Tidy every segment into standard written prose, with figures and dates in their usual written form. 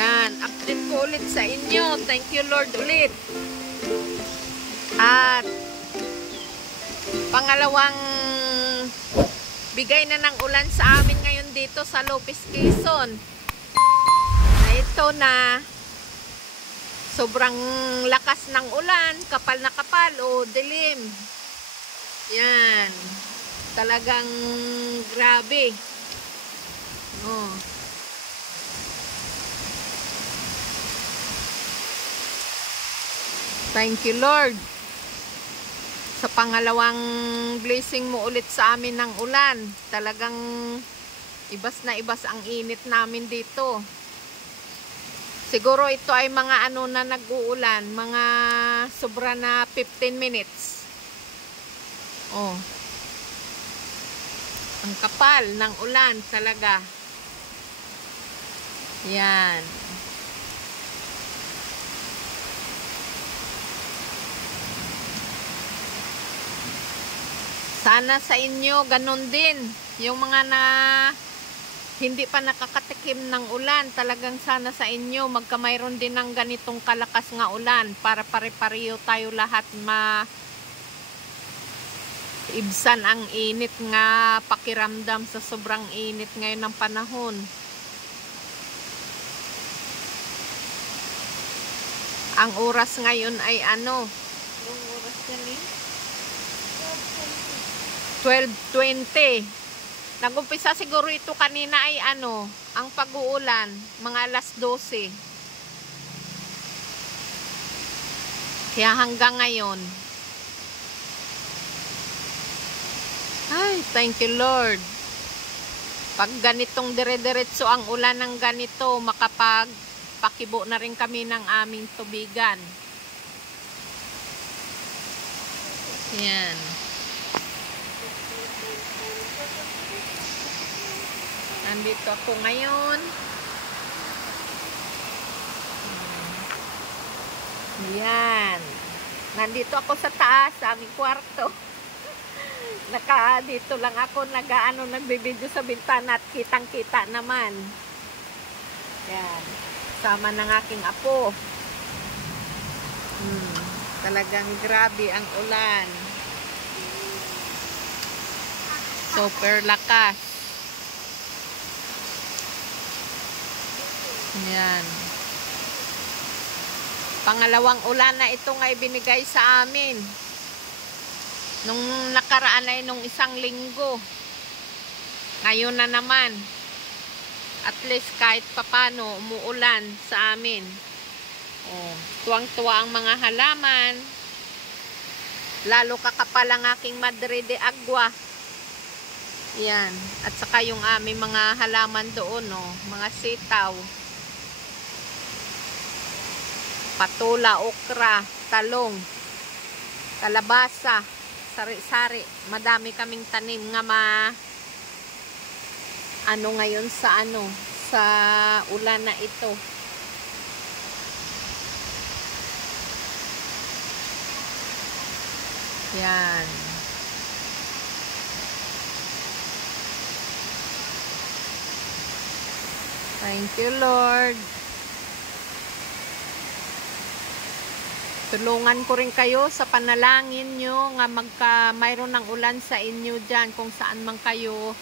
Yan, update ko ulit sa inyo. Thank you Lord ulit. At pangalawang bigay na ng ulan sa amin ngayon dito sa Lopez, Quezon. Na ito na sobrang lakas ng ulan, kapal na kapal o dilim. Yan. Talagang grabe. Oh. Thank you Lord sa pangalawang blessing mo ulit sa amin ng ulan. Talagang ibas na ibas ang init namin dito. Siguro ito ay mga ano na nag-uulan, mga sobra na 15 minutes. Oh. Ang kapal ng ulan talaga. Yan. Sana sa inyo ganun din. Yung mga na hindi pa nakakatikim ng ulan, talagang sana sa inyo magkamayroon din ng ganitong kalakas nga ulan para pare-pareho tayo lahat ibsan ang init nga pakiramdam sa sobrang init ngayon ng panahon. Ang oras ngayon ay ano? Anong oras yan eh? 12:20. Nag-umpisa siguro ito kanina ay ano, ang pag-uulan, mga alas 12. Kaya hanggang ngayon. Ay, thank you Lord. Pag ganitong dire-diretso ang ulan ng ganito, makapagpakibo na rin kami ng aming tubigan. Yan. Nandito ako ngayon. Yan. Nandito ako sa taas, sa aming kwarto. Dito lang ako nagbibideo sa bintana at kitang-kita naman. Yan. Sama ng aking apo. Talagang grabe ang ulan. Super lakas. Yan. Pangalawang ulan na ito nga ibinigay sa amin. Nung nakaraan ay nung isang linggo. Ngayon na naman. At least kahit papano umuulan sa amin. Oh, tuwang-tuwa ang mga halaman. Lalo kakapal ang aking Madre de Agua. Yan. At saka yung aming mga halaman doon, oh, mga sitaw. Patula, okra, talong, kalabasa, sari-sari. Madami kaming tanim nga ano ngayon sa ulan na ito. Yan. Thank you Lord. Tulungan ko rin kayo sa panalangin nyo nga mayroon ng ulan sa inyo dyan kung saan man kayo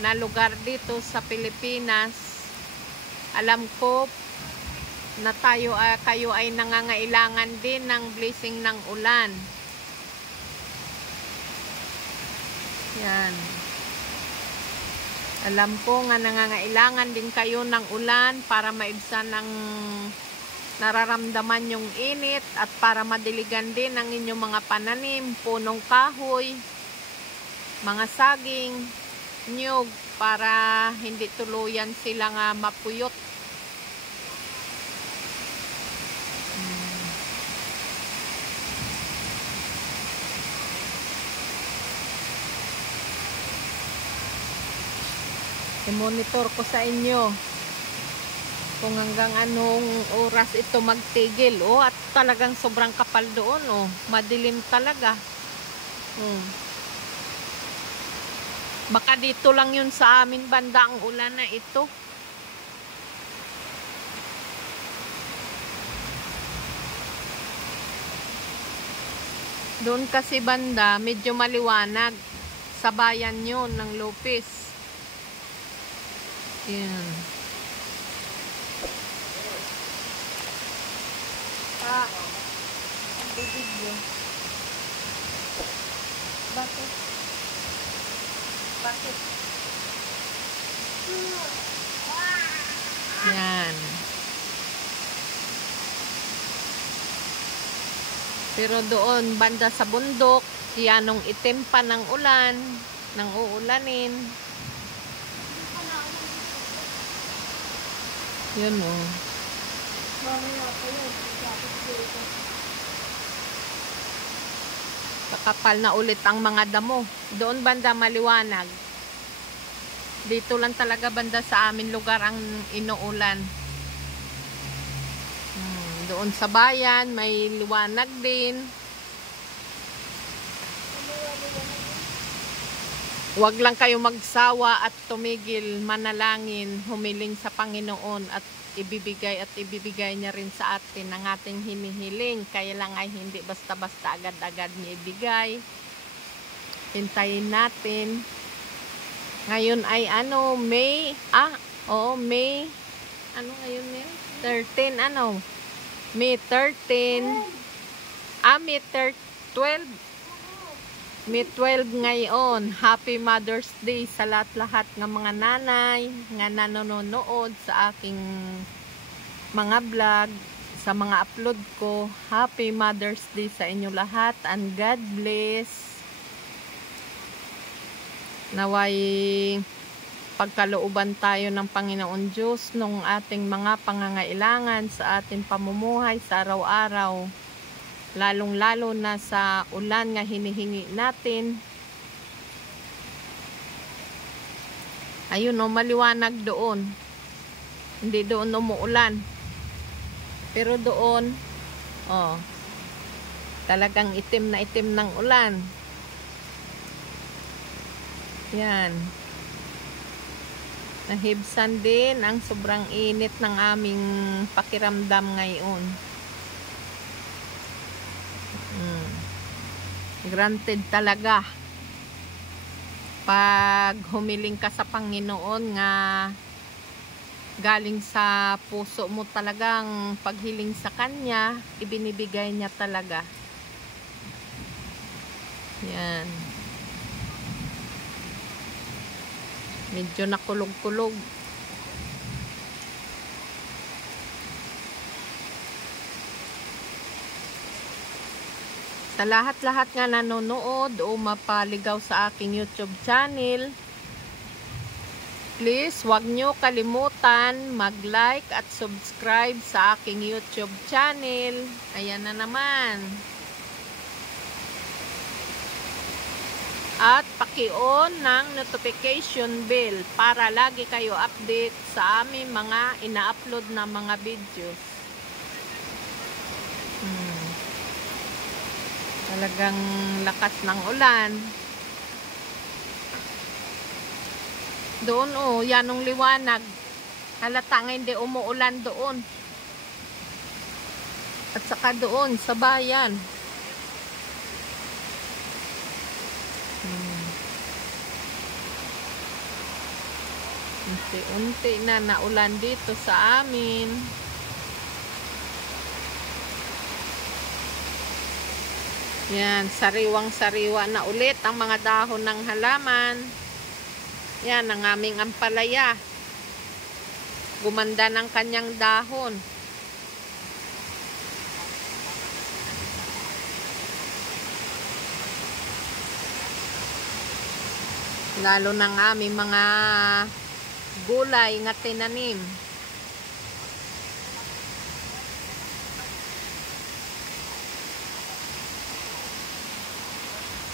na lugar dito sa Pilipinas. Alam ko na kayo ay nangangailangan din ng blessing ng ulan. Yan. Alam ko nga nangangailangan din kayo ng ulan para maibsan ang nararamdaman yung init at para madiligan din ang inyong mga pananim, punong kahoy, mga saging, nyug, para hindi tuluyan sila nga mapuyot. I-monitor ko sa inyo kung hanggang anong oras ito magtigil. Oh, at talagang sobrang kapal doon. Oh, madilim talaga. Baka dito lang yun sa amin banda ang ulan na ito. Doon kasi banda, medyo maliwanag. Sa bayan yun ng Lopez. Yan. Ang bibigyo. Bakit? Bakit? Yan. Pero doon, banda sa bundok, yanong itim pa ng ulan, nang uulanin. Yun o. Kakapal na ulit ang mga damo. Doon banda maliwanag. Dito lang talaga banda sa amin lugar ang inuulan. Doon sa bayan may liwanag din. Huwag lang kayo magsawa at tumigil manalangin, humiling sa Panginoon at ibibigay niya rin sa atin ang ating hinihiling. Kaya lang ay hindi basta-basta agad-agad niya ibigay. Hintayin natin. Ngayon ay ano, May, May, ano ngayon yun? 13, ano? May 13, May 12, May 12 ngayon. Happy Mother's Day sa lahat-lahat ng mga nanay nga nanonood sa aking mga vlog, sa mga upload ko. Happy Mother's Day sa inyo lahat and God bless. Naway pagkalooban tayo ng Panginoon Diyos nung ating mga pangangailangan sa ating pamumuhay sa araw-araw. Lalong-lalo na sa ulan nga hinihingi natin. Ayun o, maliwanag doon. Hindi doon umuulan. Pero doon, talagang itim na itim ng ulan. Yan. Nahibsan din ang sobrang init ng aming pakiramdam ngayon. Granted talaga. Pag humiling ka sa Panginoon nga galing sa puso mo talagang paghiling sa Kanya, ibinibigay niya talaga. Yan. Medyo nakulog-kulog. Sa lahat-lahat nga nanonood o mapaligaw sa aking YouTube channel, please wag nyo kalimutan mag-like at subscribe sa aking YouTube channel. Ayan na naman. At paki-on ng notification bell para lagi kayo update sa aming mga ina-upload na mga videos. Talagang lakas ng ulan. Doon yanong liwanag. Halata nga hindi umuulan doon. At saka doon sa bayan. Unti-unti na naulan dito sa amin. Yan, sariwang-sariwa na ulit ang mga dahon ng halaman. Yan, ang aming ampalaya. Gumanda ng kanyang dahon. Lalo ng aming mga gulay nga tinanim.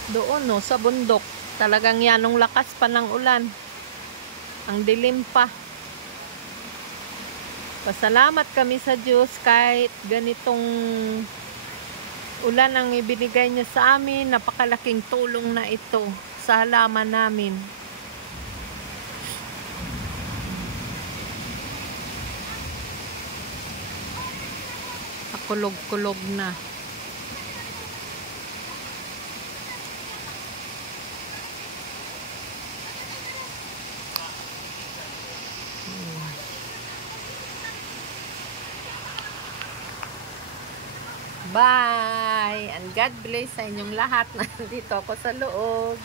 Doon sa bundok, talagang yanong lakas pa ng ulan. Ang dilim pa. Pasalamat kami sa Diyos kahit ganitong ulan ang ibinigay niya sa amin. Napakalaking tulong na ito sa halaman namin. Kulog-kulog na. Bye! And God bless sa inyong lahat. Nandito ako sa loob.